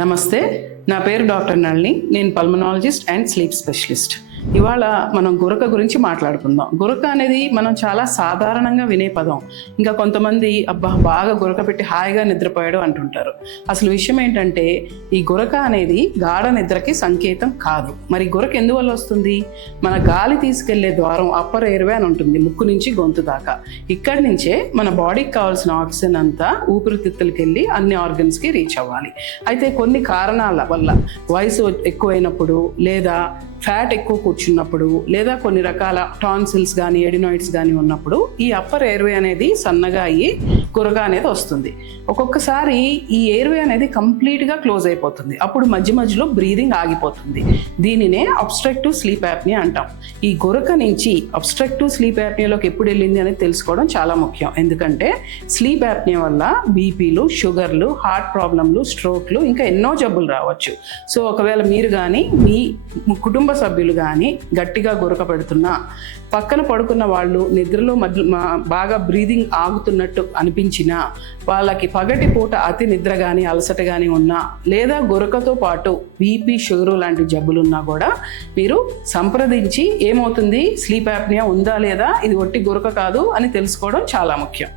నమస్తే, నా పేరు డాక్టర్ నళిని. నేను పల్మనాలజిస్ట్ అండ్ స్లీప్ స్పెషలిస్ట్. ఇవాళ మనం గురక గురించి మాట్లాడుకుందాం. గురక అనేది మనం చాలా సాధారణంగా వినే పదం. ఇంకా కొంతమంది బాగా గురక పెట్టి హాయిగా నిద్రపోయాడు అంటుంటారు. అసలు విషయం ఏంటంటే ఈ గురక అనేది గాఢ నిద్రకి సంకేతం కాదు. మరి గురక ఎందువల్ల వస్తుంది? మన గాలి తీసుకెళ్లే ద్వారం అప్పర్ ఎయిర్వే అని ఉంటుంది, ముక్కు నుంచి గొంతు దాకా. ఇక్కడి నుంచే మన బాడీకి కావాల్సిన ఆక్సిజన్ అంతా ఊపిరితిత్తులకి వెళ్ళి అన్ని ఆర్గన్స్కి రీచ్ అవ్వాలి. అయితే కొన్ని కారణాల వల్ల వయసు ఎక్కువైనప్పుడు, లేదా ఫ్యాట్ ఎక్కువ కూర్చున్నప్పుడు, లేదా కొన్ని రకాల టాన్సిల్స్ కానీ ఎడినాయిడ్స్ కానీ ఉన్నప్పుడు ఈ అప్పర్ ఎయిర్వే అనేది సన్నగా అయ్యి గురక అనేది వస్తుంది. ఒక్కొక్కసారి ఈ ఎయిర్వే అనేది కంప్లీట్గా క్లోజ్ అయిపోతుంది. అప్పుడు మధ్య మధ్యలో బ్రీదింగ్ ఆగిపోతుంది. దీనినే అబ్స్ట్రక్టివ్ స్లీప్ యాప్నియా అంటాం. ఈ గురక నుంచి అబ్స్ట్రక్టివ్ స్లీప్ యాప్నియాలోకి ఎప్పుడు వెళ్ళింది అనేది తెలుసుకోవడం చాలా ముఖ్యం. ఎందుకంటే స్లీప్ యాప్నియా వల్ల బీపీలు, షుగర్లు, హార్ట్ ప్రాబ్లంలు, స్ట్రోక్లు, ఇంకా ఎన్నో జబ్బులు రావచ్చు. సో ఒకవేళ మీరు కానీ మీ కుటుంబ సభ్యులు కానీ గట్టిగా గురక పెడుతున్నా, పక్కన పడుకున్న వాళ్ళు నిద్రలో బాగా బ్రీదింగ్ ఆగుతున్నట్టు అనిపించినా, వాళ్ళకి పగటి పూట అతి నిద్ర కానీ అలసట కానీ ఉన్నా, లేదా గురకతో పాటు బీపీ, షుగరు లాంటి జబ్బులున్నా కూడా మీరు సంప్రదించి ఏమవుతుంది, స్లీప్ యాప్నియా ఉందా లేదా, ఇది ఒట్టి గురక కాదు అని తెలుసుకోవడం చాలా ముఖ్యం.